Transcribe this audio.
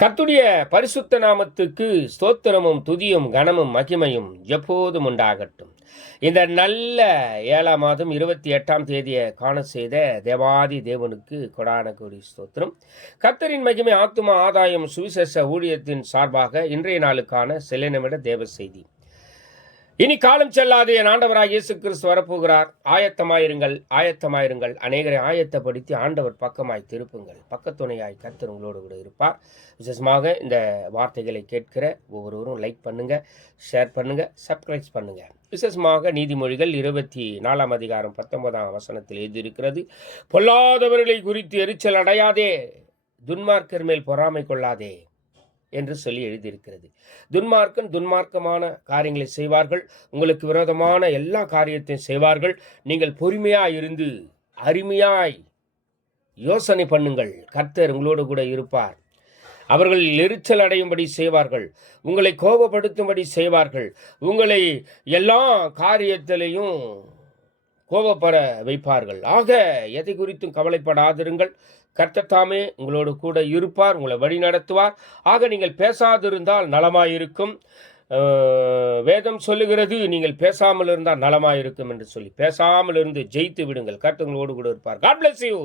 கர்த்தருடைய பரிசுத்த நாமத்துக்கு ஸ்தோத்திரமும் துதியும் கனமும் மகிமையும் எப்போதும் உண்டாகட்டும். இந்த நல்ல 7ஆம் மாதம் 28ஆம் தேதியை காண செய்த தேவாதி தேவனுக்கு கொடான கோடி ஸ்தோத்திரம். கர்த்தரின் மகிமை ஆத்தும ஆதாயம் சுவிசேஷ ஊழியத்தின் சார்பாக இன்றைய நாளுக்கான சில நிமிட தேவ செய்தி. இனி காலம் செல்லாது என் ஆண்டவராக இயேசு கிறிஸ்து வரப்போகிறார். ஆயத்தமாயிருங்கள், ஆயத்தமாயிருங்கள். அநேகரை ஆயத்தப்படுத்தி ஆண்டவர் பக்கமாய் திருப்புங்கள். பக்கத்துணையாய் கர்த்தர் உங்களோடு கூட இருப்பார். விசேஷமாக இந்த வார்த்தைகளை கேட்கிற ஒவ்வொருவரும் லைக் பண்ணுங்க, ஷேர் பண்ணுங்க, சப்ஸ்கிரைப் பண்ணுங்க. விசேஷமாக நீதிமொழிகள் 24ஆம் அதிகாரம் 19ஆம் வசனத்தில் எழுதியிருக்கிறது, பொல்லாதவர்களை குறித்து எரிச்சல் அடையாதே, துன்மார்க்கர் மேல் பொறாமை கொள்ளாதே என்று சொல்லி எழுதியிருக்கிறது. துன்மார்க்கமான காரியங்களை செய்வார்கள், உங்களுக்கு விரோதமான எல்லா காரியத்தையும் செய்வார்கள். நீங்கள் பொறுமையாய் இருந்து அருமையாய் யோசனை பண்ணுங்கள். கர்த்தர் உங்களோடு கூட இருப்பார். அவர்கள் எரிச்சல் அடையும்படி செய்வார்கள், உங்களை கோபப்படுத்தும்படி செய்வார்கள், உங்களை எல்லா காரியத்திலையும் கோபப்பட வைப்பார்கள். ஆக எதை குறித்தும் கவலைப்படாதிருங்கள். கர்த்தர் தாமே உங்களோடு கூட இருப்பார், உங்களை வழி நடத்துவார். ஆக நீங்கள் பேசாதிருந்தால் நலமாயிருக்கும். வேதம் சொல்லுகிறது, நீங்கள் பேசாமல் இருந்தால் நலமாயிருக்கும் என்று சொல்லி பேசாமல் இருந்து ஜெயித்து விடுங்கள். கர்த்தர் உங்களோடு கூட இருப்பார். God bless you.